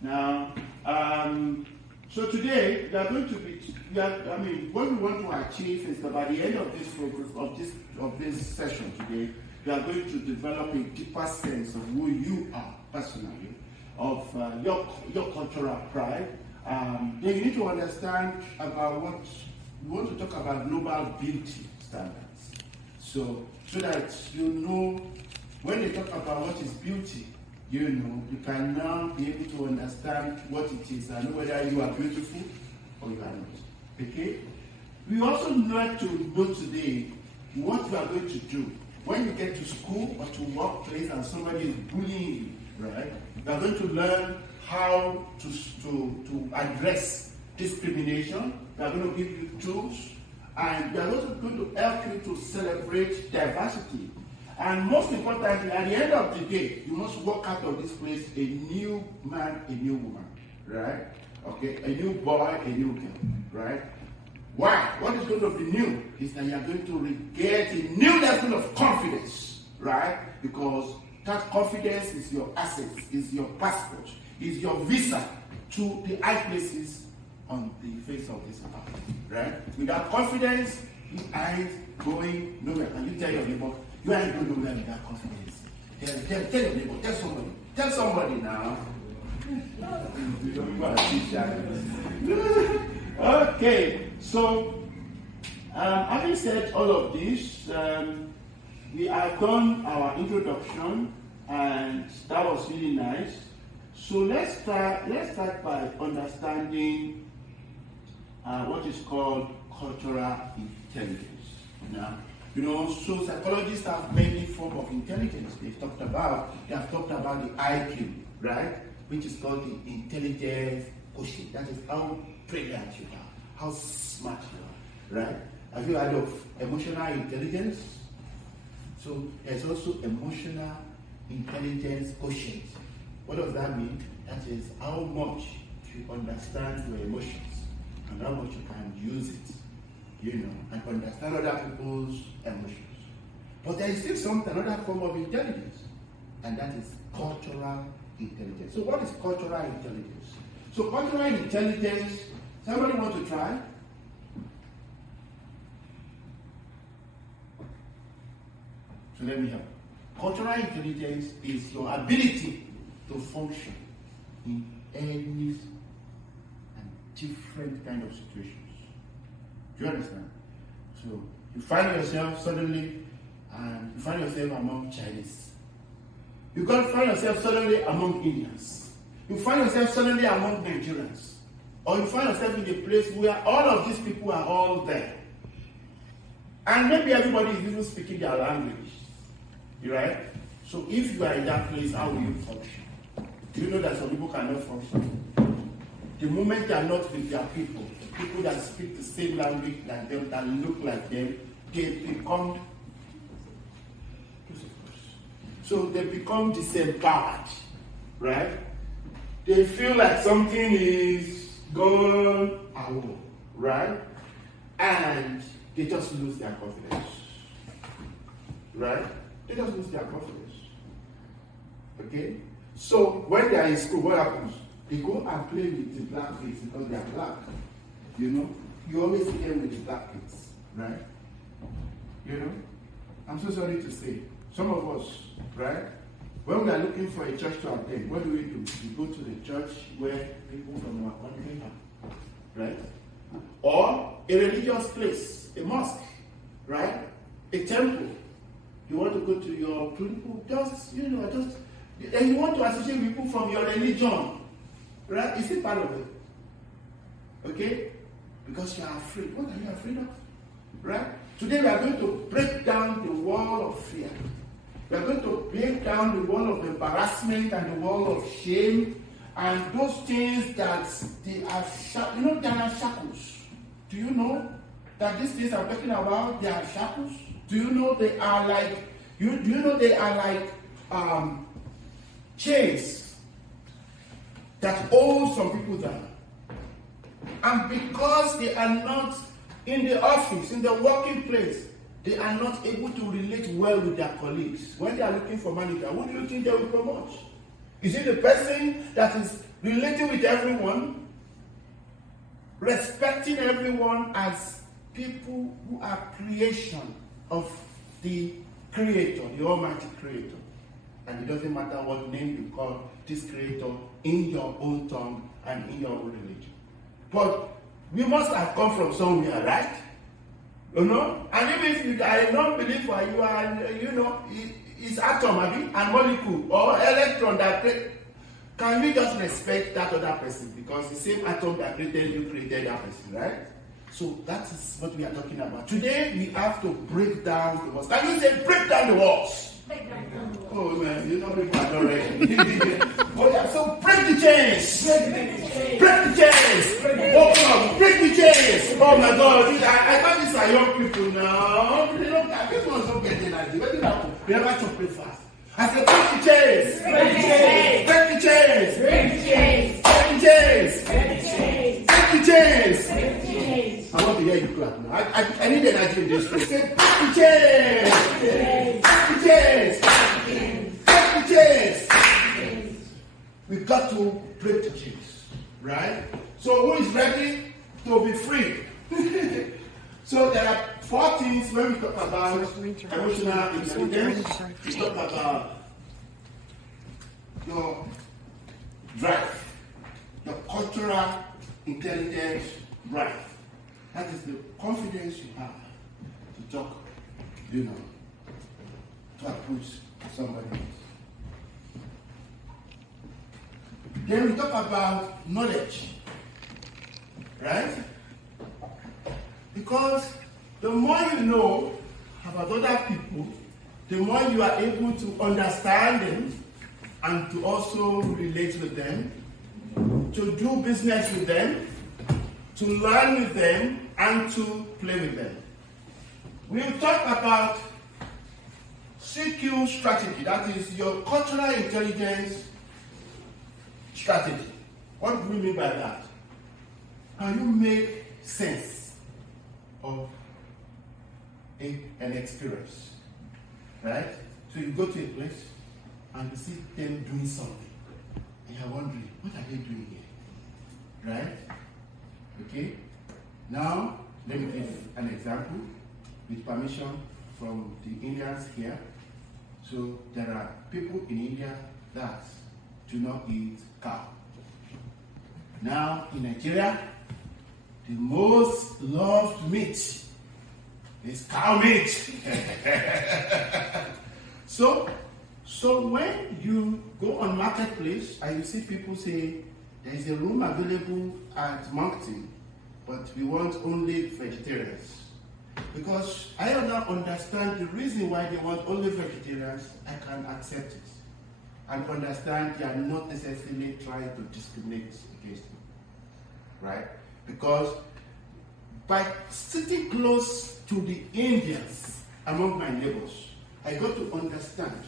Now, so today we are going to be. What we want to achieve is that by the end of this focus of this session today, we are going to develop a deeper sense of who you are personally, of your cultural pride. Then you need to understand about what we want to talk about: global beauty standards. So that you know when they talk about what is beauty, you can now be able to understand what it is and know whether you are beautiful or you are not. Okay? We also need to know today what you are going to do when you get to school or to workplace and somebody is bullying you, right? You are going to learn how to address discrimination. We are going to give you tools, and we are also going to help you to celebrate diversity. And most importantly, at the end of the day, you must walk out of this place a new man, a new woman, right? Okay, a new boy, a new girl, right? Why? What is going to be new is that you are going to get a new level of confidence, right? Because that confidence is your asset, is your passport, is your visa to the high places on the face of this earth, right? Without confidence, you ain't going nowhere. Can you tell your neighbor? You ain't going nowhere without confidence. Tell your neighbor, tell somebody now. Okay, so having said all of this, we have done our introduction, and that was really nice. So let's start by understanding what is called cultural intelligence. Now, so psychologists have many forms of intelligence. They have talked about the IQ, right? Which is called the intelligence quotient. That is how brilliant you are, how smart you are, right? Have you heard of emotional intelligence? So there's also emotional intelligence quotient. What does that mean? That is how much you understand your emotions and how much you can use it, and understand other people's emotions. But there is still another form of intelligence, and that is cultural intelligence. So what is cultural intelligence? So cultural intelligence, somebody want to try? So let me help. Cultural intelligence is your ability to function in any and different kind of situations. Do you understand? So you find yourself suddenly, and you find yourself among Chinese. You can find yourself suddenly among Indians. You find yourself suddenly among Nigerians. Or you find yourself in a place where all of these people are all there. And maybe everybody is even speaking their language. Right? So if you are in that place, how will you function? Do you know that some people cannot function? The moment they are not with their people that speak the same language like them, that look like them, they become disempowered, right? They feel like something is gone away, right? And they just lose their confidence, right? They just lose their confidence. Okay? So when they are in school, what happens? They go and play with the black kids because they are black. You always see them with the black kids, right? I'm so sorry to say, some of us, right? When we are looking for a church to attend, what do? We go to the church where people from our country are, right? Or a religious place, a mosque, right? A temple. You want to go to your people, and you want to associate with people from your religion, right? Is it part of it? Okay? Because you are afraid. What are you afraid of? Right? Today we are going to break down the wall of fear. We are going to break down the wall of embarrassment and the wall of shame and those things that they are, there are shackles. Do you know that these things I'm talking about, they are shackles? Do you know they are like, chains that hold some people down? And because they are not in the office, in the working place, they are not able to relate well with their colleagues. When they are looking for manager, who do you think they will promote? Is it the person that is relating with everyone, respecting everyone as people who are creation of the Creator, the Almighty Creator. And it doesn't matter what name you call this Creator in your own tongue and in your own religion. But we must have come from somewhere, right? You know? And even if you are a non-believer, you are, you know, it's atom, and molecule, or electron that can we just respect that other person? Because the same atom that created you created that person, right? So that is what we are talking about. Today we have to break down the walls. Can you say break down the walls? Oh man, you know people are not ready. Oh yeah, so break the chains. Break the chains. Oh come on, break the chains. Oh my God, I thought these are young people now. They don't. This one's not getting energy. What do you have to? They have to play fast. I said break the chains. Break the chains. Break the chains. Break the chains. Break the chains. Break the chains. Break the chains. Break the chains. I want to hear you clap now. I need energy in this place. Say break the chains. Break the chains. Break the chains. We've got to break the chains, right? So who is ready to be free? So there are 4 things when we talk about emotional intelligence. We talk about your drive, your cultural intelligence drive. That is the confidence you have to talk, you know, to approach somebody else. Then we talk about knowledge, right? Because the more you know about other people, the more you are able to understand them and to also relate with them, to do business with them, to learn with them, and to play with them. We'll talk about CQ strategy, that is your cultural intelligence strategy. What do we mean by that? Can you make sense of an experience, right? So you go to a place and you see them doing something, and you're wondering, what are they doing here, right? Okay. Now let me give an example with permission from the Indians here. So there are people in India that do not eat cow. Now in Nigeria, the most loved meat is cow meat. So when you go on marketplace and you see people say there is a room available at Moncton, but we want only vegetarians. Because I do not understand the reason why they want only vegetarians. I can accept it and understand they are not necessarily trying to discriminate against them, right? Because by sitting close to the Indians among my neighbors, I got to understand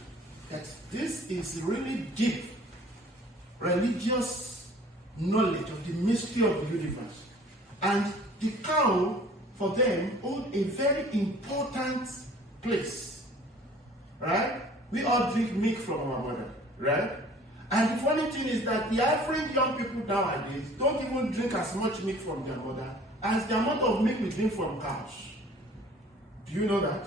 that this is really deep religious knowledge of the mystery of the universe. And the cow, for them, hold a very important place, right? We all drink milk from our mother, right? And the funny thing is that the average young people nowadays don't even drink as much milk from their mother as the amount of milk we drink from cows. Do you know that?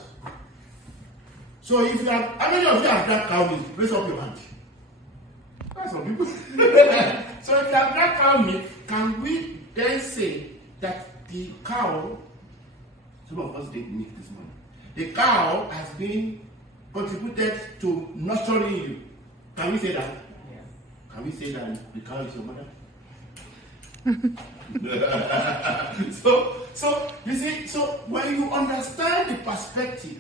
So if you have, how many of you have drank cow milk? Raise up your hand. That's some people. So if you have drank cow milk, can we then say that the cow, some of us did milk this morning, the cow has been contributed to nurturing you? Can we say that? Yes. Can we say that the cow is your mother? So you see, so when you understand the perspective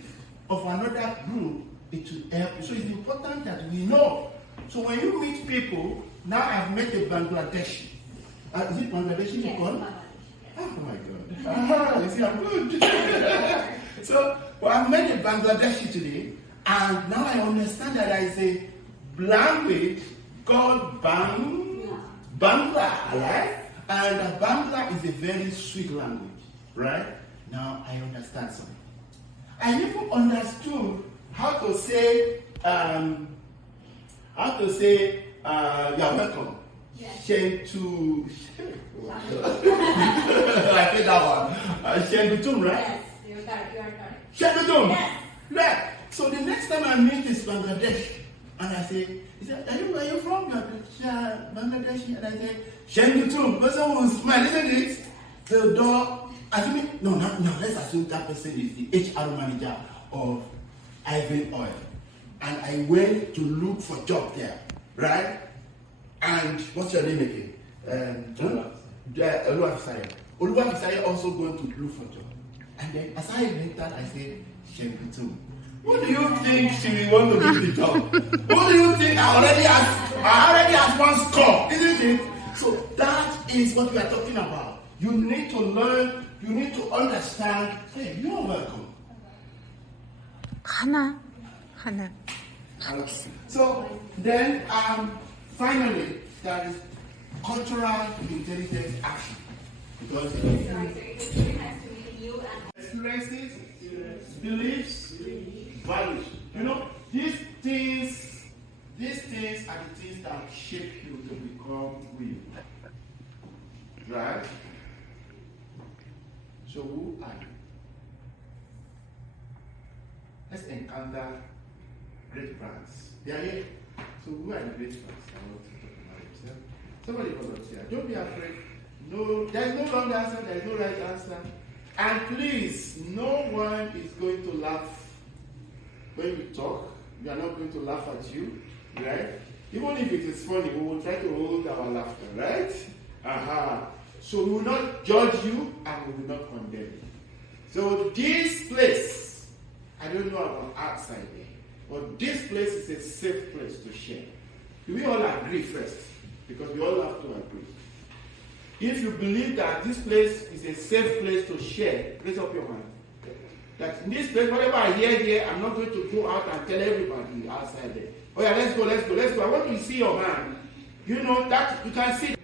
of another group, it will help you. So it's important that we know. So when you meet people, now I've met a Bangladeshi. Is it Bangladeshi? Yes, Bangladeshi. Oh my God. You see, I'm good. So I've met a Bangladeshi today, and now I understand that there is a language called Bangla, right? And Bangla is a very sweet language, right? Now I understand something. I never understood how to say, you're welcome. Shentu. I said that one. Shentu, right? Yes, you are correct. Shentu. Yes. Right. So the next time I meet this Bangladesh, and I say, he said, where are you from? Bangladesh. And I say, Shentu. But someone will smile, isn't it? The door, assuming, no, let's assume that person is the HR manager of Ivan Oil. And I went to look for job there, right? And what's your name again? Olukayode. Olukayode also going to look for job. And then as I entered, I said, Shentu. What do you think she will want to do the job? What do you think? I already have one score, isn't it? So that is what we are talking about. You need to learn, you need to understand. Hey, you are welcome. Hana. So then, finally, there is cultural intelligence action. Because experiences, beliefs, values. You know, these things are the things that shape you to become real. Right? So who are you? Let's encounter great brands. They are here. So who are the great brands? I want to talk about yourself. Somebody volunteer. Don't be afraid. No, there's no wrong answer, there's no right answer. And please, no one is going to laugh when you talk. We are not going to laugh at you, right? Even if it is funny, we will try to hold our laughter, right? So we will not judge you and we will not condemn you. So this place, I don't know about outside there, but this place is a safe place to share. Do we all agree first? Because we all have to agree. If you believe that this place is a safe place to share, raise up your hand. That in this place, whatever I hear here, I'm not going to go out and tell everybody outside there. Oh yeah, let's go. I want to see your hand. You know that you can see.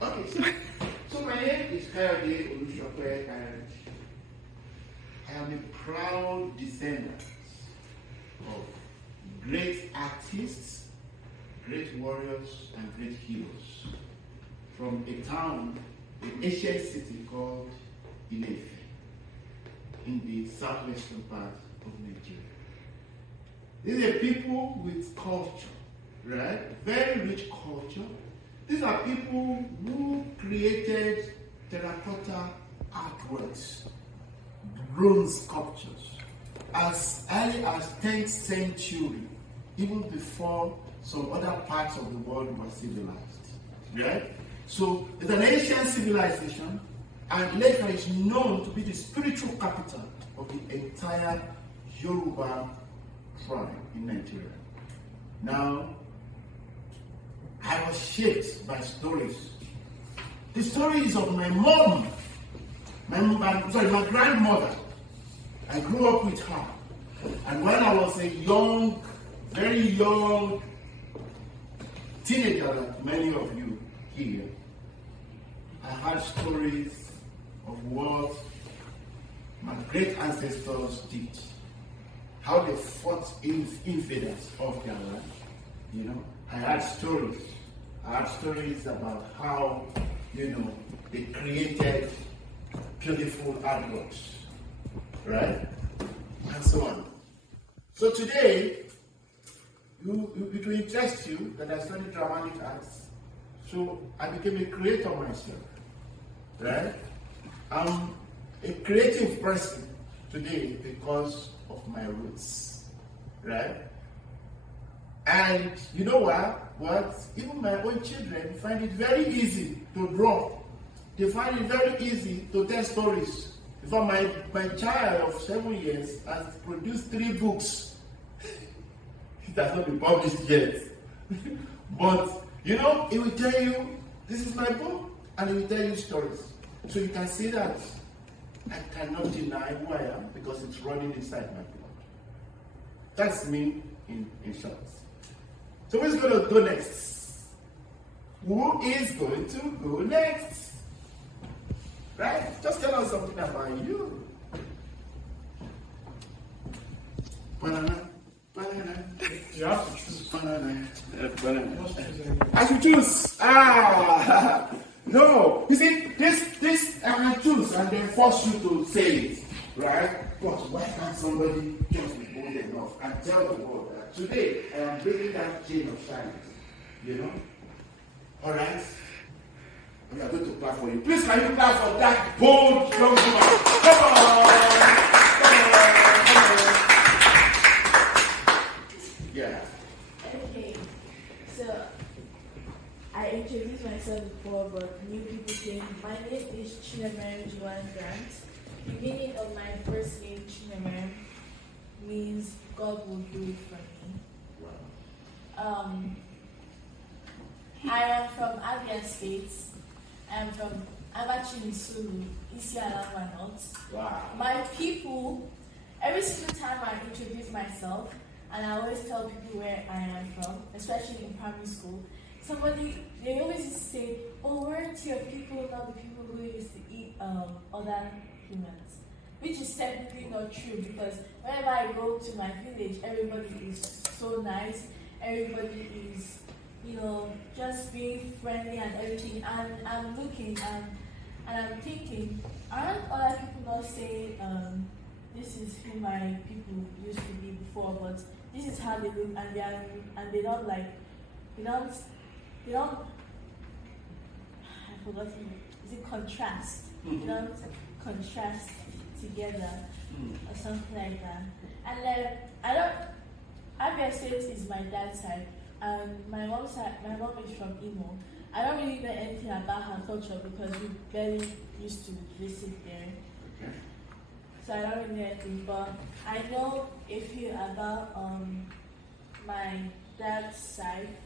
Okay, so my name is Olukayode Olushope, and I am a proud descendant of great artists, great warriors, and great heroes from a town, an ancient city called Ilefe, in the southwestern part of Nigeria. These are people with culture, right? Very rich culture. These are people who created terracotta artworks, bronze sculptures, as early as 10th century, even before some other parts of the world were civilized, right? So it's an ancient civilization, and Ilefe is known to be the spiritual capital of the entire Yoruba tribe in Nigeria. Now, I was shaped by stories. The stories of my mom, my grandmother. I grew up with her. And when I was a young, very young teenager, like many of you here, I heard stories of what my great ancestors did, how they fought invaders of their land. You know, I heard stories. I heard stories about how, they created beautiful artworks, right? And so on. So today, it will interest you that I studied dramatic arts. So I became a creator myself, right? I'm a creative person today because of my roots, right? And you know what? Even my own children find it very easy to draw. They find it very easy to tell stories. In fact, my child of 7 years has produced 3 books. It has not been published yet. But, he will tell you, this is my book, and he will tell you stories. So you can see that I cannot deny who I am because it's running inside my blood. That's me in short. So who's going to go next? Who is going to go next? Right? Just tell us something about you. Banana. Banana. You have to choose. Banana. You must choose anyway. I should choose. No. You see, this I choose and they force you to say it, right? But why can't somebody just be bold enough and tell the world that today I am breaking that chain of silence? You know? All right. We are going to clap for you. Please, can you clap for that bold young woman? Come on! Yeah. Okay, so I introduced myself before, but new people came. My name is Chinemere Juan Grant. The meaning of my first name, Chinemere, means God will do it for me. I am from Abia State. I'm actually in Sulu, Isialangwa North. Wow. My people, every single time I introduce myself, and I always tell people where I am from, especially in primary school, they always used to say, oh, weren't your people not the people who used to eat other humans? Which is technically not true, because whenever I go to my village, everybody is so nice, everybody is, just being friendly and everything. And I'm looking and I'm thinking, aren't other people not saying, this is who my people used to be before, but this is how they look, and they don't like, I forgot, is it contrast? They don't contrast together or something like that. And then Abia State is my dad's side, and my mom is from Imo. I don't really know anything about her culture because we barely used to visit there. Okay. So I don't really know anything, but I know a few about my dad's side,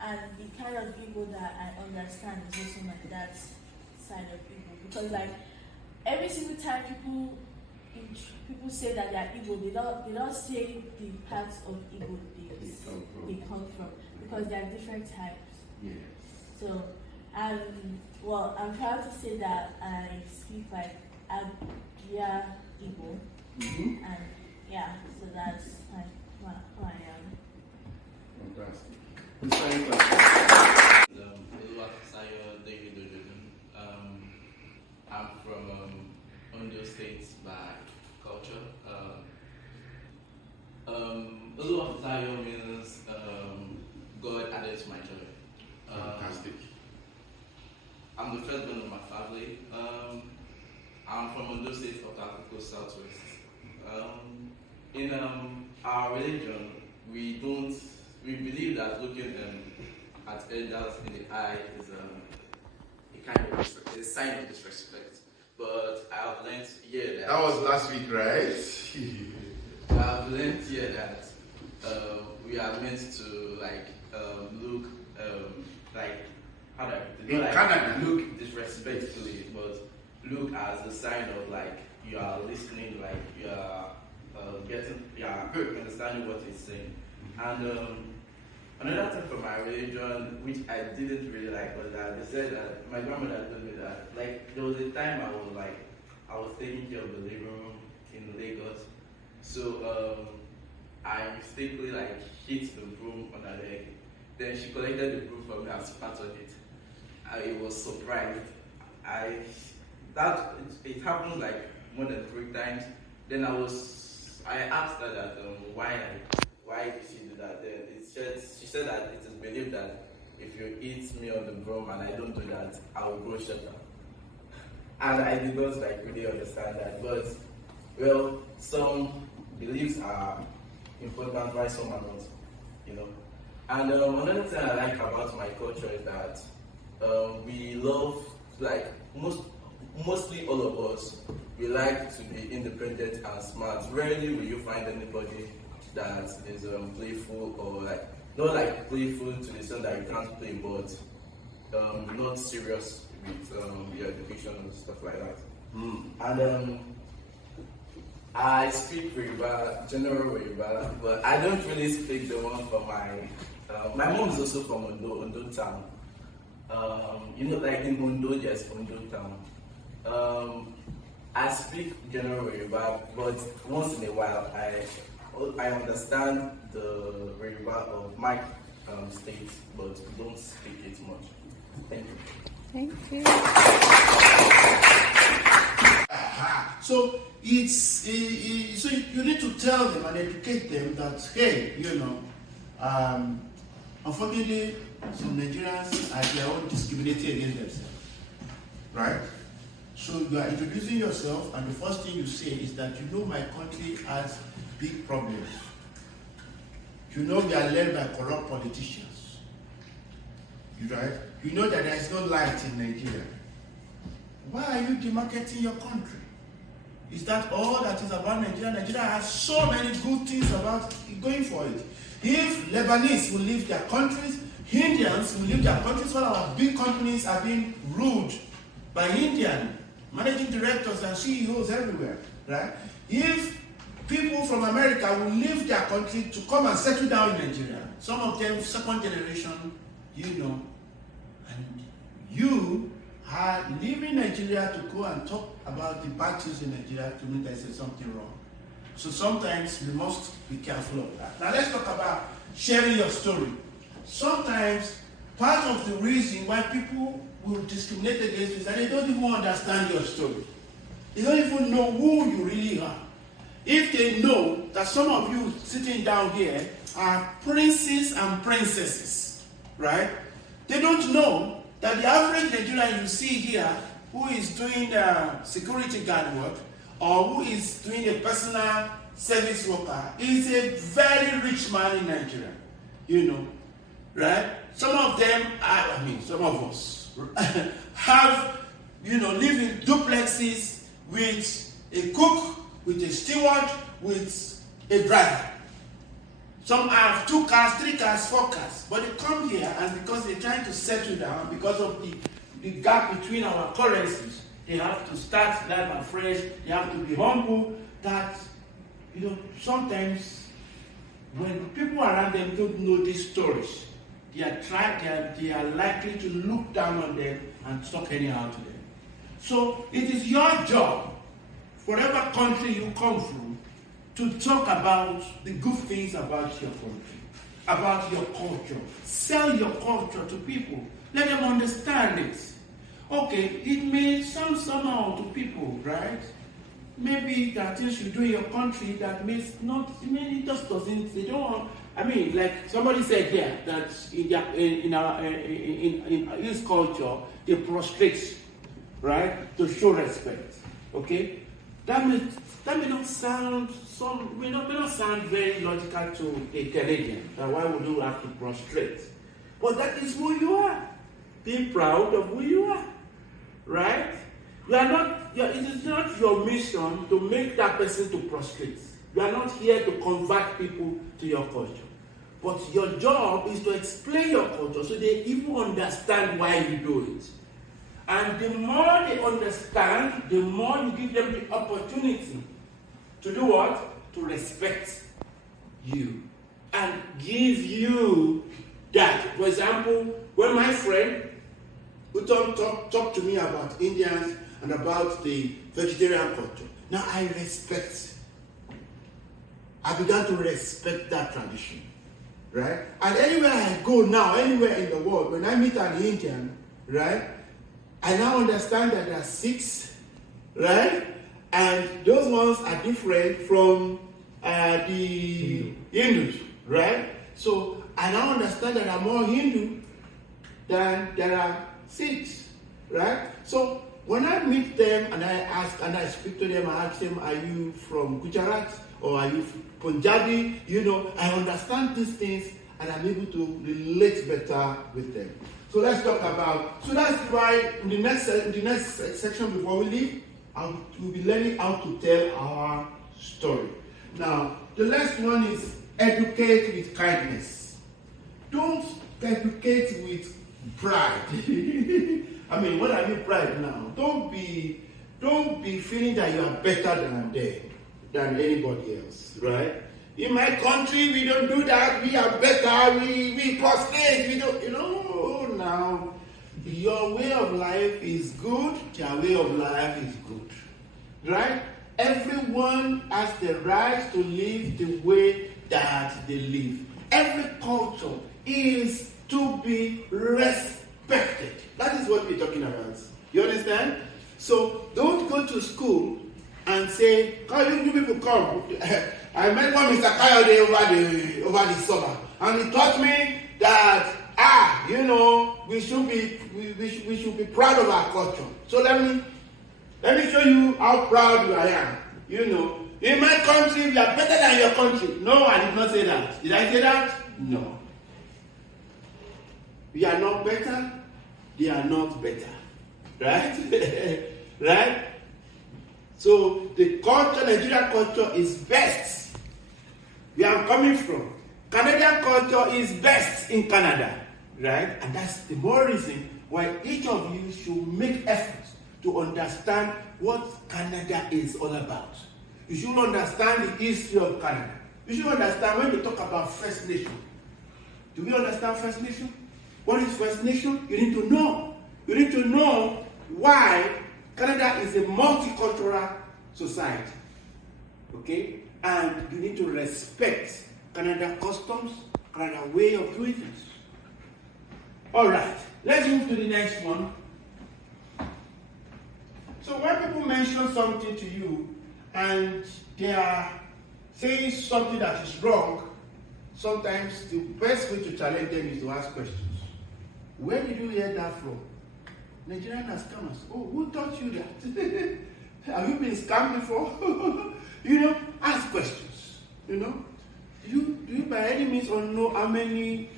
and the kind of people that I understand is also my dad's side of people. Because like every single time people say that they are Igbo, they don't say the parts of Igbo they come from, because there are different types. Yes. So, I'm proud to say that I speak like Abia Igbo, and yeah, so that's who I am. Fantastic. I'm from Ondo State by culture. Oluwafutayo means God added to my joy. Fantastic. I'm the first born of my family. I'm from Ondo State of Africa Southwest. In our religion, we believe that looking at elders in the eye is a kind of a sign of disrespect. But I've learned here that That was last week, right? I've learned here that we are meant to look how do I put it? In Not Canada. look disrespectfully, but look as a sign of you are listening, you are understanding what he's saying. And another thing from my religion, which I didn't really like, was that they said that my grandmother told me that there was a time I was taking care of the living room in Lagos, so I mistakenly hit the broom on her leg. Then she collected the broom from me and spat on it. I was surprised. It happened more than 3 times. Then I asked her that why did she do that? Then she said that it is believed that if you eat me on the broom and I don't do that, I will grow shorter. And I did not really understand that. But some beliefs are important, while some are not, And another thing I like about my culture is that we love, mostly all of us, we like to be independent and smart. Rarely will you find anybody that is playful or not playful to the extent that you can't play, but not serious with your education and stuff like that. And I speak Yoruba, general Yoruba, but I don't really speak the one for my mom is also from Ondo town. In Ondo, yes, Ondo town. I speak general Yoruba, but once in a while I understand the river of my state, but don't speak it much. Thank you. Thank you. So so you need to tell them and educate them that, hey, unfortunately, some Nigerians are their own discriminating against themselves, right? So you are introducing yourself, and the first thing you say is that my country has big problems. We are led by corrupt politicians, right? That there is no light in Nigeria. Why are you demarketing your country? Is that all that is about Nigeria? Nigeria has so many good things about going for it. If Lebanese will leave their countries, Indians will leave their countries, all our big companies are being ruled by Indian managing directors and CEOs everywhere, right? If people from America will leave their country to come and settle down in Nigeria, some of them second generation, and you are leaving Nigeria to go and talk about the bad things in Nigeria, to me there's something wrong. So sometimes we must be careful of that. Now let's talk about sharing your story. Sometimes part of the reason why people will discriminate against you is that they don't even understand your story. They don't even know who you really are. If they know that some of you sitting down here are princes and princesses, right? They don't know that the average Nigerian you see here who is doing security guard work or who is doing a personal service worker is a very rich man in Nigeria, right? Some of them, some of us have, live in duplexes with a cook, with a steward, with a driver. Some have 2 cars, 3 cars, 4 cars, but they come here and because they're trying to settle down, because of the gap between our currencies, they have to start life afresh. They have to be humble. That, sometimes when people around them don't know these stories, they are likely to look down on them and talk anyhow to them. So it is your job, whatever country you come from, to talk about the good things about your country, about your culture. Sell your culture to people. Let them understand it. Okay, it may sound somehow to people, right? Maybe there are things you do in your country that may not, it just doesn't, they don't, like somebody said here, that in his culture, they prostrate, right, to show respect, okay? That may not sound very logical to a Canadian. Why would you have to prostrate? But that is who you are. Be proud of who you are, right? It is not your mission to make that person to prostrate. You are not here to convert people to your culture. But your job is to explain your culture so they even understand why you do it. And the more they understand, the more you give them the opportunity to do what? To respect you and give you that. For example, when my friend who talked to me about Indians and about the vegetarian culture, now I began to respect that tradition, right? And anywhere I go now, anywhere in the world, when I meet an Indian, right, I now understand that there are 6, right? And those ones are different from the Hindus, right? So I now understand that there are more Hindu than there are Sikhs, right? So when I meet them and I ask and I speak to them, I ask them, are you from Gujarat or are you Punjabi? I understand these things and I'm able to relate better with them. So let's talk about, so that's why in the next section before we leave, we'll be learning how to tell our story. Now, the last one is educate with kindness. Don't educate with pride. What I mean pride now? Don't be feeling that you are better than them, than anybody else, right? In my country, we don't do that. We are better. We prostrate. We don't, now. Your way of life is good. Their way of life is good, right? Everyone has the right to live the way that they live. Every culture is to be respected. That is what we're talking about. You understand? So don't go to school and say, "Come, you people come." I met one Mr. Olukayode over the summer, and he taught me that we should be proud of our culture. So let me show you how proud I am. In my country, we are better than your country. No, I did not say that. Did I say that? No. We are not better. They are not better. Right? Right? So the culture, Nigerian culture is best. Where I'm coming from. Canadian culture is best in Canada. Right? And that's the more reason why each of you should make efforts to understand what Canada is all about. You should understand the history of Canada. You should understand when we talk about First Nation. Do we understand First Nation? What is First Nation? You need to know. You need to know why Canada is a multicultural society. Okay? And you need to respect Canada customs, Canada way of doing things. Alright, let's move to the next one. So when people mention something to you and they are saying something that is wrong, sometimes the best way to challenge them is to ask questions. Where did you hear that from? Nigerian scammers. Oh, who taught you that? Have you been scammed before? Ask questions. Do you by any means know how many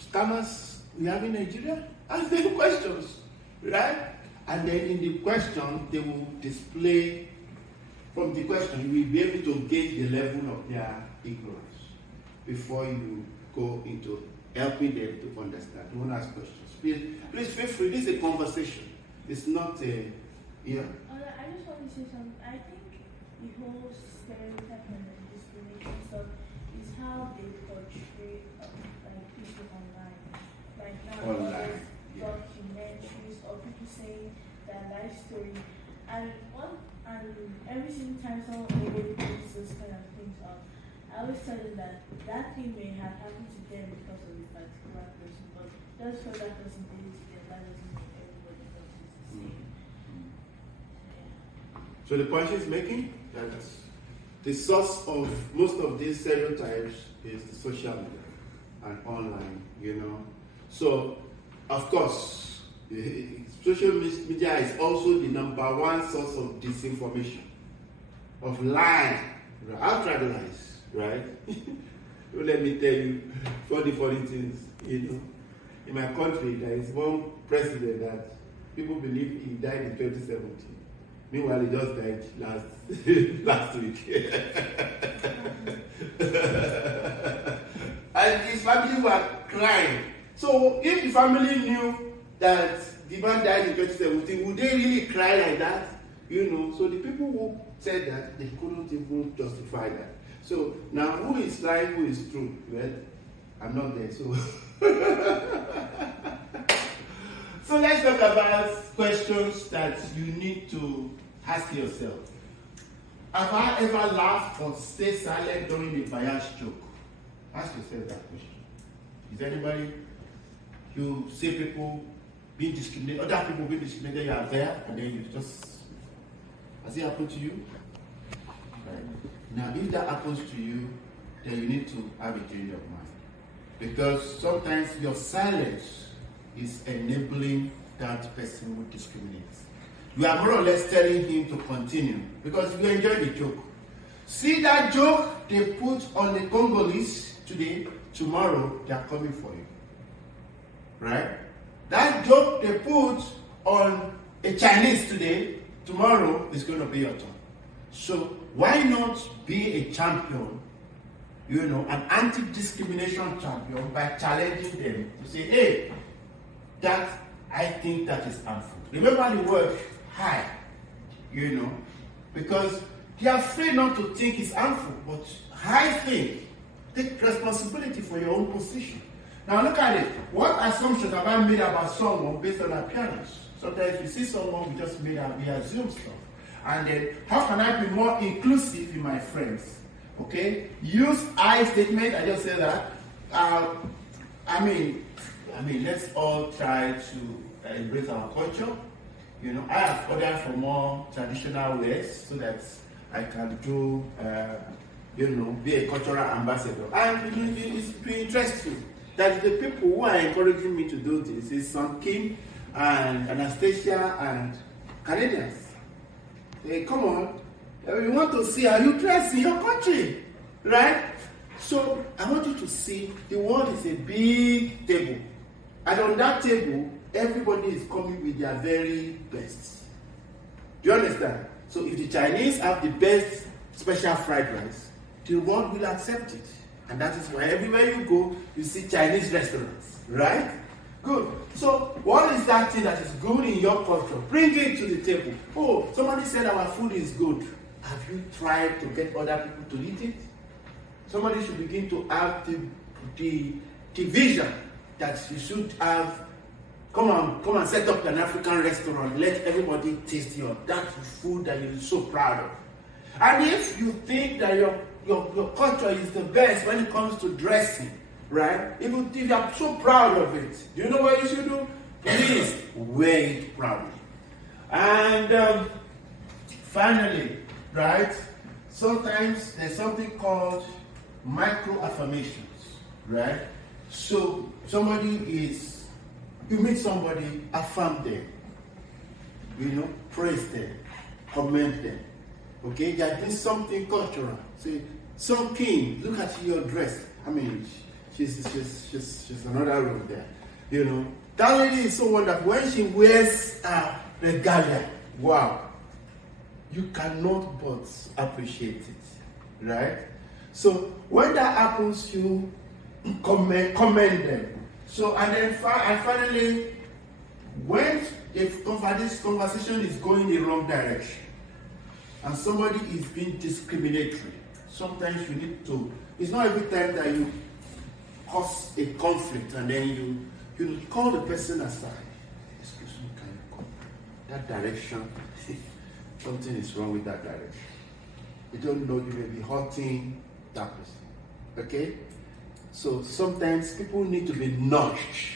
scammers we have in Nigeria? Ask them questions, right? And then in the question, they will display, from the question, you will be able to gauge the level of their ignorance before you go into helping them to understand. You want to ask questions. Please feel free. This is a conversation. It's not a, I just want to say something. I think the whole stereotype and discrimination stuff is how they portray people online. Like now, Online, documentaries or people saying their life story, and every single time someone really brings those kind of things up, I always tell them that thing may have happened to them because of a particular person, but just because that person did it to them, that doesn't mean everybody else is the same. So the point she's making that the source of most of these stereotypes is the social media and online, So, of course, social media is also the number one source of disinformation, of lies, outright lies, right? Let me tell you funny things, In my country, there is one president that people believe he died in 2017. Meanwhile, he just died last week. And his family were crying. So if the family knew that the man died in 2017, would they really cry like that? So the people who said that, they couldn't even justify that. So now who is lying, who is true? Well, I'm not there, so. So let's talk about questions that you need to ask yourself. Have I ever laughed or stayed silent during a biased joke? Ask yourself that question. Is anybody, you see people being discriminated, other people being discriminated, you are there, and then you just, has it happened to you? Right. Now, if that happens to you, then you need to have a change of mind. Because sometimes your silence is enabling that person who discriminates. You are more or less telling him to continue because you enjoy the joke. See that joke they put on the Congolese today, tomorrow they are coming for you. Right? That joke they put on a Chinese today, tomorrow is going to be your turn. So why not be a champion, an anti-discrimination champion by challenging them to say, hey, that I think that is harmful. Remember the word high, because they are afraid not to think it's harmful, but high think. Take responsibility for your own position. Now look at it. What assumptions have I made about someone based on appearance? Sometimes we see someone, we assume stuff. And then, how can I be more inclusive in my friends? Okay? Use I statement. I just said that. Let's all try to embrace our culture. You know, I have ordered for more traditional ways so that I can do, be a cultural ambassador. And it's been interesting that the people who are encouraging me to do this is Son Kim and Anastasia and Canadians. Hey, come on, we want to see how you dress in your country, right? So I want you to see the world is a big table, and on that table, everybody is coming with their very best. Do you understand? So if the Chinese have the best special fried rice, the world will accept it. And that is why everywhere you go, you see Chinese restaurants, right? Good. So what is that thing that is good in your culture? Bring it to the table. Oh, somebody said our food is good. Have you tried to get other people to eat it? Somebody should begin to have the vision that you should have. Come and set up an African restaurant. Let everybody taste that food that you're so proud of. And if you think that your culture is the best when it comes to dressing, right? If you are so proud of it, do you know what you should do? Please wear it proudly. And finally, right? Sometimes there's something called micro affirmations, right? So you meet somebody, affirm them, praise them, commend them. Okay, you're doing something cultural. Say, Son Kim, look at your dress. I mean, she's another room there. That lady is so wonderful. When she wears regalia, wow, you cannot but appreciate it, right? So when that happens, you commend them. So and finally, when this conversation is going the wrong direction, and somebody is being discriminatory, sometimes you need to. It's not every time that you cause a conflict and then you call the person aside. Excuse me, can you come? That direction, something is wrong with that direction. You don't know, you may be hurting that person. Okay? So sometimes people need to be nudged,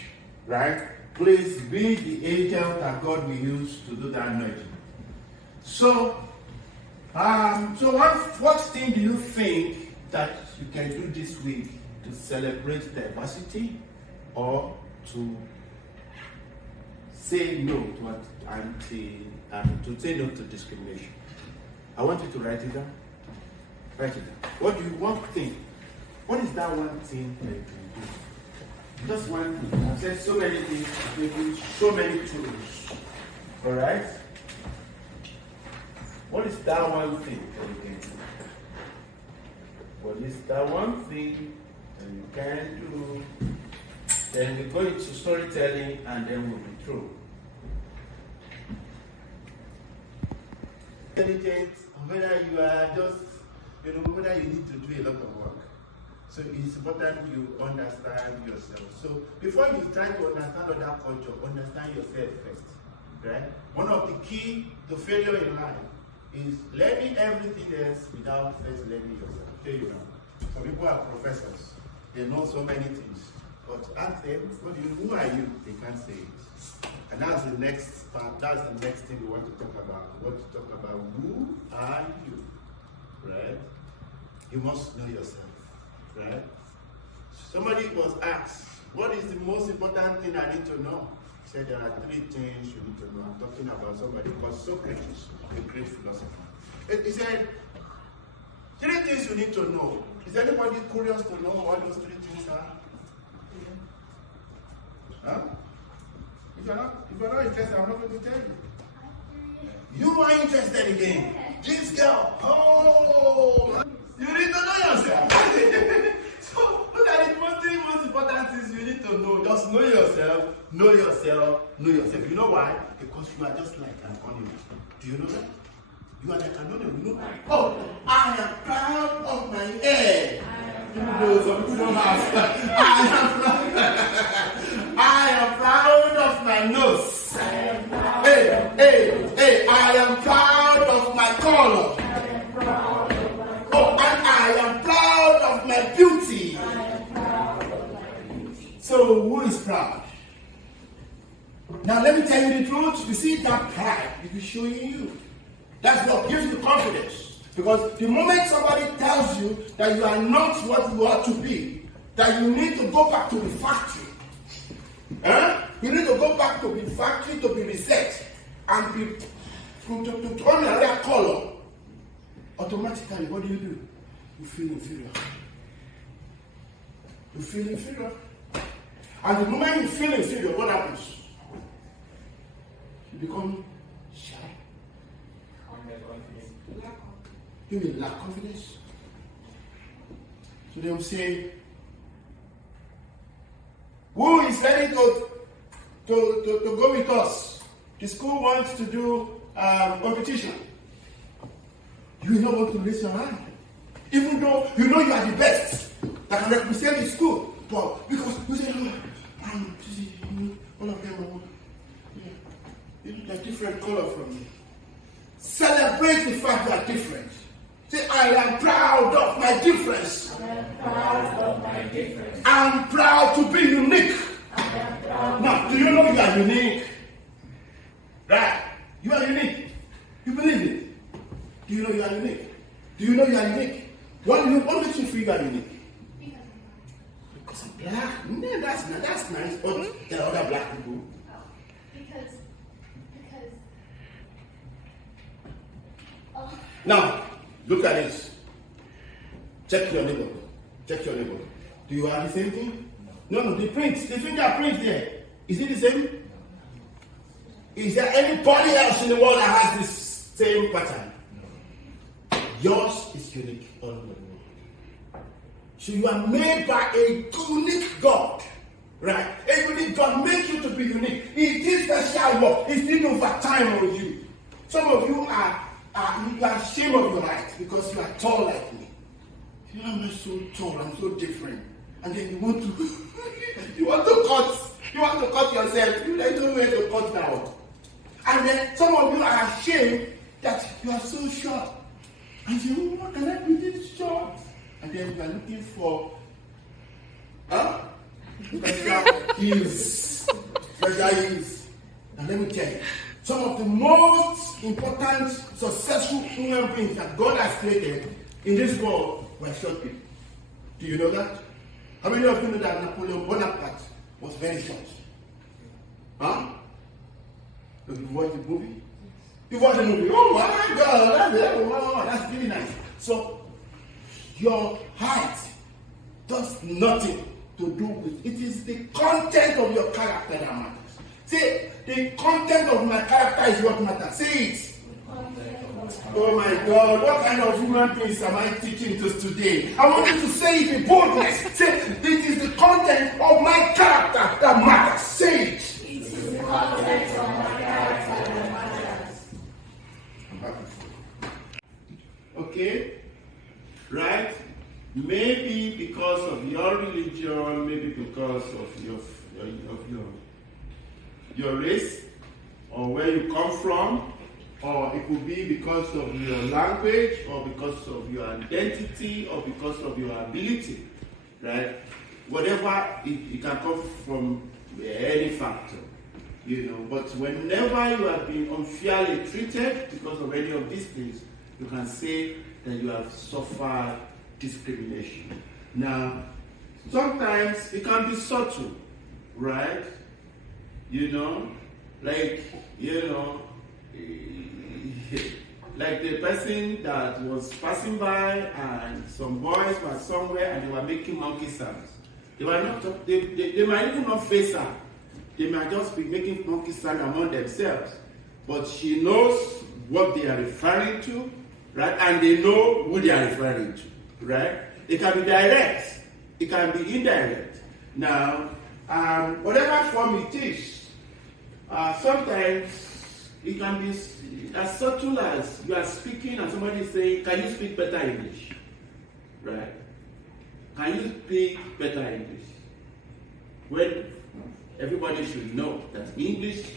right? Please be the agent that God will use to do that nudging. So what thing do you think that you can do this week to celebrate diversity or to say no to say no to discrimination? I want you to write it down. Write it down. What do you want to think? What is that one thing that you can do? Just one thing. I've said so many things, maybe so many tools. Alright? What is that one thing that you can do? What is that one thing that you can do? Then we go into storytelling and then we'll be through. Intelligent, whether you are just, whether you need to do a lot of work. So it's important you understand yourself. So before you try to understand other culture, understand yourself first. Right? One of the key to failure in life is learning everything else without first learning yourself. There you know. Some people are professors. They know so many things. But ask them, who are you? They can't say it. And that's the next part. That's the next thing we want to talk about. We want to talk about who are you? Right? You must know yourself. Right? Somebody was asked, what is the most important thing I need to know? He said there are 3 things you need to know. I'm talking about somebody called Socrates, a great philosopher. He said, 3 things you need to know. Is anybody curious to know what those 3 things are? Huh? If you're not interested, I'm not going to tell you. You are interested again. This girl, oh, you need to know yourself. So look at it. Most important things you need to know. Just know yourself, know yourself, know yourself. You know why? Because you are just like an onion. Do you know that? You are like an onion. You know? Oh, I am proud of my hair. Some people don't have that. I am proud of my nose. Hey, I am proud of my color. Oh, and I am So who is proud? Now let me tell you the truth. You see that pride it is showing you. That's what gives you confidence. Because the moment somebody tells you that you are not what you ought to be, that you need to go back to the factory. You need to go back to the factory to be reset and be to turn another color. Automatically, what do? You feel inferior. You feel inferior. And the moment you feel inferior, what happens? You become shy. You will lack confidence. So they will say, who is ready to go with us? The school wants to do competition. You will not want to raise your hand. Even though you know you are the best that can represent the school. But because you say, all of them are different color from me. Celebrate the fact that you are different. Say, I am proud of my difference. I am proud of my difference. I'm proud to be unique. I am proud. Now, do you know you are unique? Right? You are unique. You believe it? Do you know you are unique? Do you know you are unique? What makes you feel you are unique? Because I'm black? No, that's nice. But there are other black people. Because Now, look at this. Check your neighbor. Check your neighbor. Do you have the same thing? No, the fingerprint there. Is it the same? Is there anybody else in the world that has this same pattern? Yours is unique all over the world. So you are made by a unique God. Right? A unique God makes you to be unique. It is special work. It's been over time on you. Some of you are ashamed of your height because you are tall like me. You know, I'm so tall, I'm so different. And then you want to cut yourself. You don't know where to cut now. And then some of you are ashamed that you are so short. And you say, oh, can I be this short? And then you are looking for special heels. And let me tell you, some of the most important, successful human beings that God has created in this world were short people. Do you know that? How many of you know that Napoleon Bonaparte was very short? Huh? Did you watch the movie? You watch the movie? Oh my God, that's really nice. So, your height does nothing to do with it. It is the content of your character that matters. Say, the content of my character is what matters. Say it. Oh my God, what kind of human beings am I teaching to today? I want you to say it with boldness. Say, it is the content of my character that matters. Say it. It is the content of my character that matters. Okay? Right? Maybe because of your religion, maybe because of your race, or where you come from, or it could be because of your language, or because of your identity, or because of your ability, right? Whatever, it can come from any factor, you know. But whenever you have been unfairly treated because of any of these things, you can say that you have suffered discrimination. Now, sometimes it can be subtle, right? You know, like, you know, like the person that was passing by and some boys were somewhere and they were making monkey sounds. They were not, they might even not face her. They might just be making monkey sounds among themselves. But she knows what they are referring to, right? And they know who they are referring to, right? It can be direct. It can be indirect. Now, whatever form it is, sometimes it can be as subtle as you are speaking and somebody is saying, can you speak better English? Right? Can you speak better English? When everybody should know that English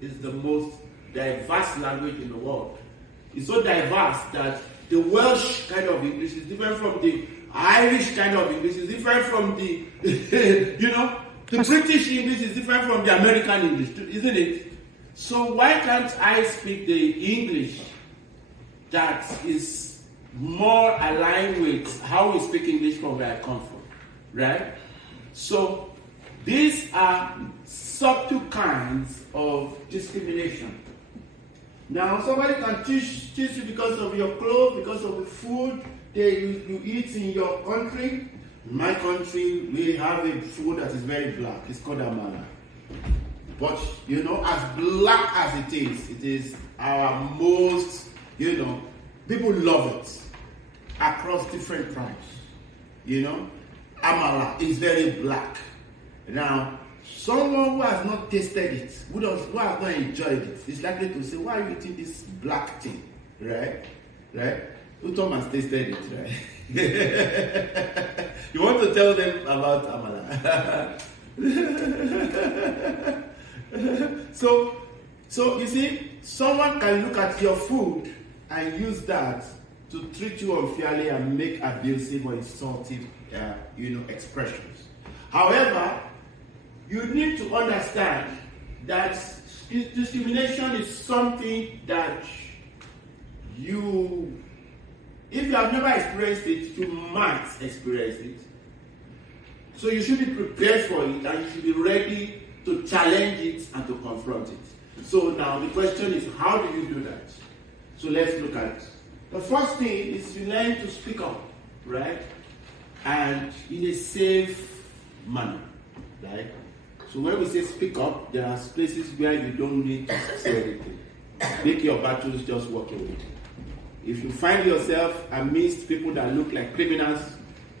is the most diverse language in the world. It's so diverse that the Welsh kind of English is different from the Irish kind of English. It's different from the, you know, The British English is different from the American English, isn't it? So why can't I speak the English that is more aligned with how we speak English from where I come from, right? So these are subtle kinds of discrimination. Now somebody can teach you because of your clothes, because of the food that you eat in your country. In my country, we have a food that is very black. It's called amala. But, as black as it is our most, people love it across different tribes. Amala is very black. Now, someone who has not tasted it, who has not enjoyed it, is likely to say, why are you eating this black thing? Right? Utom has tasted it, right? You want to tell them about amala. So you see, someone can look at your food and use that to treat you unfairly and make abusive or insulting, expressions. However, you need to understand that discrimination is something that if you have never experienced it, you might experience it. So you should be prepared for it and you should be ready to challenge it and to confront it. So now the question is, how do you do that? So let's look at it. The first thing is you learn to speak up, right? And in a safe manner, right? So when we say speak up, there are places where you don't need to say anything. Make your battles just walk away. If you find yourself amidst people that look like criminals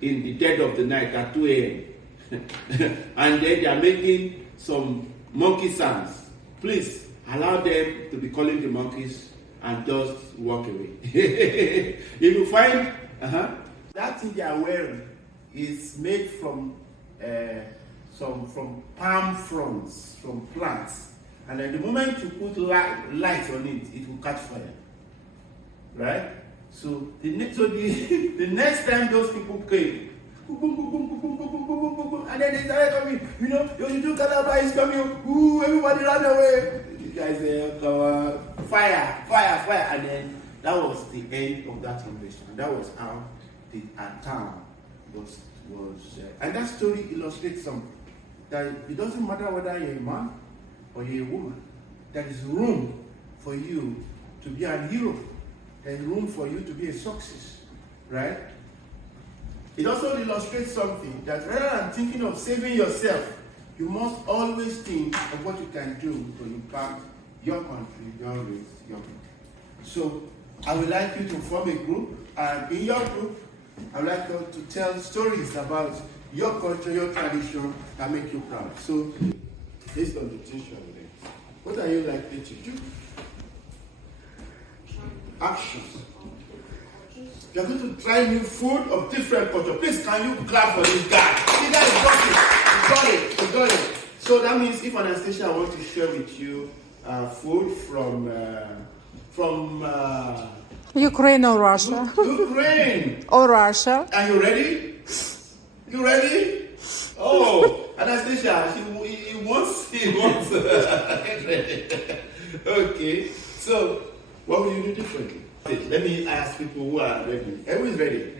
in the dead of the night at 2 a.m. and then they are making some monkey sounds, please allow them to be calling the monkeys and just walk away. If you find that thing they are wearing is made from palm fronds, from plants, and then the moment you put light on it, it will catch fire. Right? So the next time those people came, and then they started coming, you do Calabar is coming, everybody ran away. You guys say, fire, and then that was the end of that invasion. And that was how the town was. And that story illustrates something, that it doesn't matter whether you're a man or you're a woman. There is room for you to be a hero. There's room for you to be a success, right? It also illustrates something, that rather than thinking of saving yourself, you must always think of what you can do to impact your country, your race, your people. So I would like you to form a group, and in your group, I would like you to tell stories about your culture, your tradition that make you proud. So based on the teacher, what are you likely to do? Actions. You're going to try new food of different culture. Please, can you clap for this guy? See, that is got it. So that means if Anastasia wants to share with you food from Ukraine or Russia. Ukraine Or Russia. Are you ready? You ready? Oh, Anastasia, he wants. Get ready. Okay. So, what will you do differently? Let me ask people who are ready. Everyone's ready.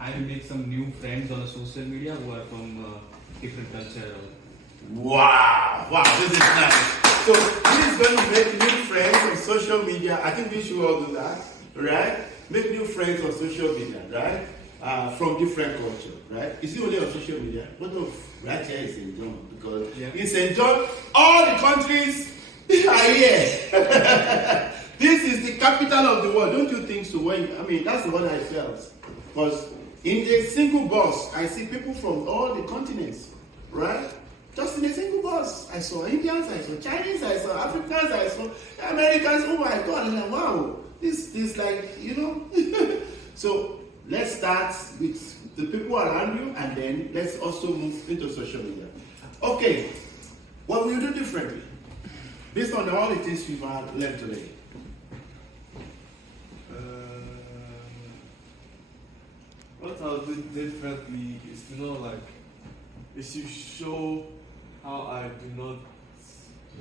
I will make some new friends on social media who are from different culture. Wow, this is nice. So he's going to make new friends on social media. I think we should all do that, right? Make new friends on social media, right? From different culture, right? Is it only on social media? What of right here is St. John? Because in St. John, all the countries are here. This is the capital of the world. Don't you think so? That's what I felt. Because in a single bus, I see people from all the continents, right? Just in a single bus. I saw Indians, I saw Chinese, I saw Africans, I saw Americans. Oh my God, I'm like, wow. This like, So let's start with the people around you, and then let's also move into social media. Okay, what will you do differently? Based on all the things we've learned today. What I'll do differently is to is to show how I do not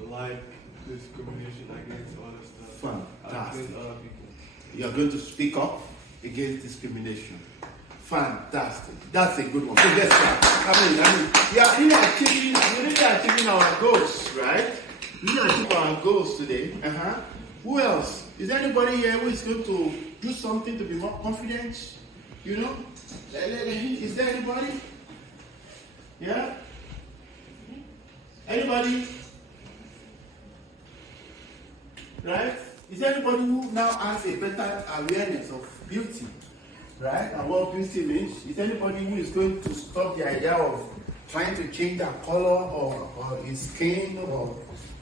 like discrimination against other stuff. Fantastic. Against other people. You are going to speak up against discrimination. Fantastic. That's a good one. So guess what? We are really achieving our goals, right? We are achieving our goals today. Who else? Is there anybody here who is going to do something to be more confident? You know? Is there anybody? Yeah? Anybody? Right? Is there anybody who now has a better awareness of beauty? Right? And what beauty means? Is there anybody who is going to stop the idea of trying to change their color or his skin or,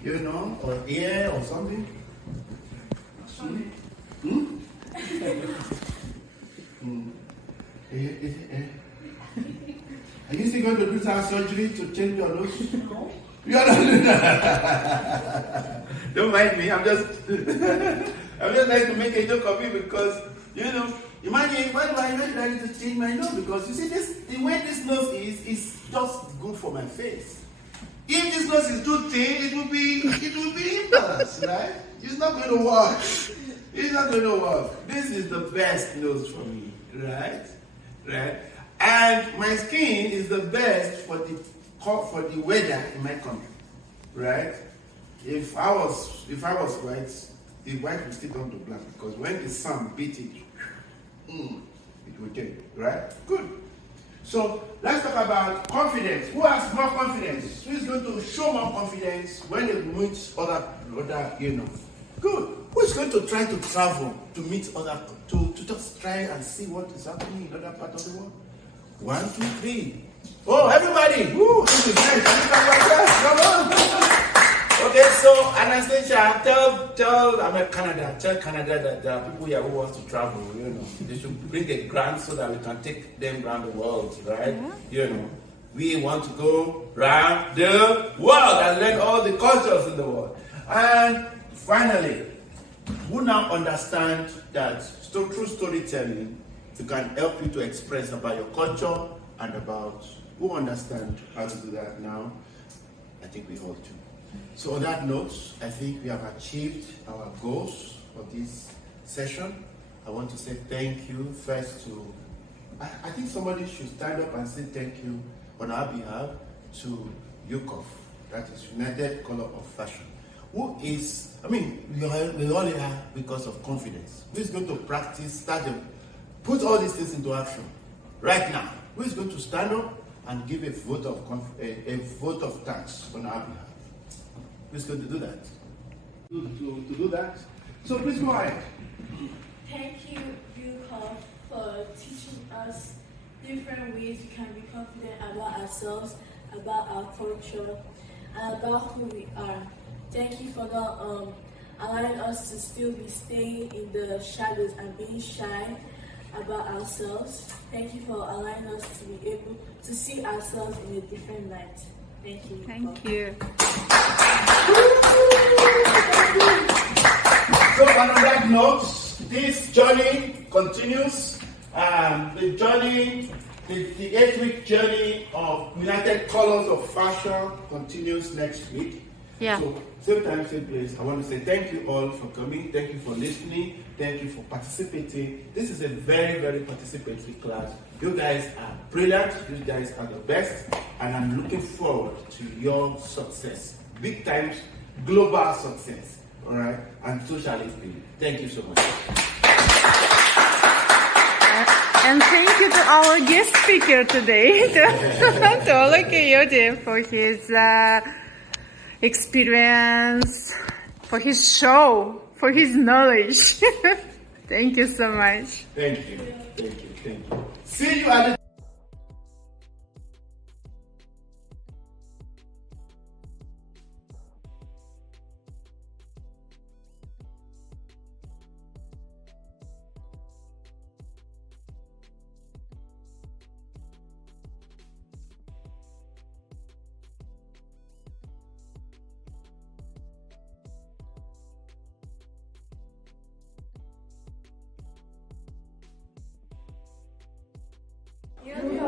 you know, or hair or something? Are you still going to do some surgery to change your nose? No. You are not doing that. Don't mind me. I'm just trying to make a joke of it because, you know, imagine why do I need to change my nose? Because you see, the way this nose is just good for my face. If this nose is too thin, it will be imbalanced, right? It's not going to work. It's not going to work. This is the best nose for me, right? Right? And my skin is the best for the weather in my country, right? If I was white, the white will still turn to black because when the sun beats it, it will change, right? Good. So let's talk about confidence. Who has more confidence? Who is going to show more confidence when they meet other, you know? Good. Who is going to try to travel to meet other, to just try and see what is happening in other parts of the world? 1, 2, 3. Oh, everybody! Woo! This is nice. Come on. Okay, so Anastasia, tell Canada that there are people here who want to travel. You know, they should bring a grant so that we can take them around the world, right? Yeah. You know, we want to go around the world and learn all the cultures in the world. And finally, who now understand that through storytelling, it can help you to express about your culture and about who understand how to do that now? I think we all do. So on that note, I think we have achieved our goals for this session. I want to say thank you first to, I think somebody should stand up and say thank you on our behalf to UCOF, that is United Color of Fashion, who is, we all here because of confidence. Who is going to practice, put all these things into action right now? Who is going to stand up and give a vote of thanks on our behalf? Who's going to do that? To do that? So please go ahead. Thank you, UCOF, for teaching us different ways we can be confident about ourselves, about our culture, and about who we are. Thank you for not allowing us to still be staying in the shadows and being shy about ourselves. Thank you for allowing us to be able to see ourselves in a different light. Thank you. Thank you. So on that note, this journey continues. The 8-week journey of United Colors of Fashion continues next week. Yeah. So same time, same place. I want to say thank you all for coming. Thank you for listening. Thank you for participating. This is a very, very participatory class. You guys are brilliant. You guys are the best. And I'm looking forward to your success. Big times, global success. All right? And so shall it be. Thank you so much. And thank you to our guest speaker today, to Olukayode, for his experience, for his show, for his knowledge. Thank you so much. Thank you. Thank you. Thank you. See you at the You